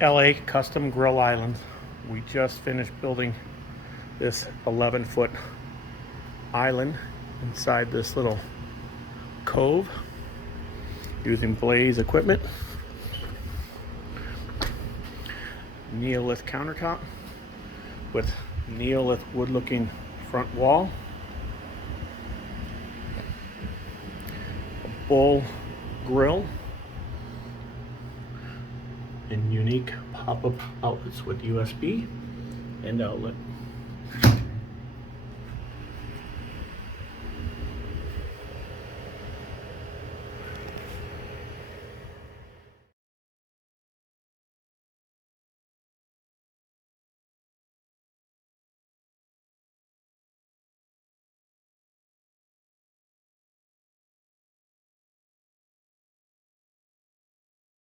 LA Custom Grill Island. We just finished building this 11-foot island inside this little cove using Blaze equipment. Neolith countertop with neolith wood looking front wall. A Bull grill and unique pop-up outlets with USB and outlet.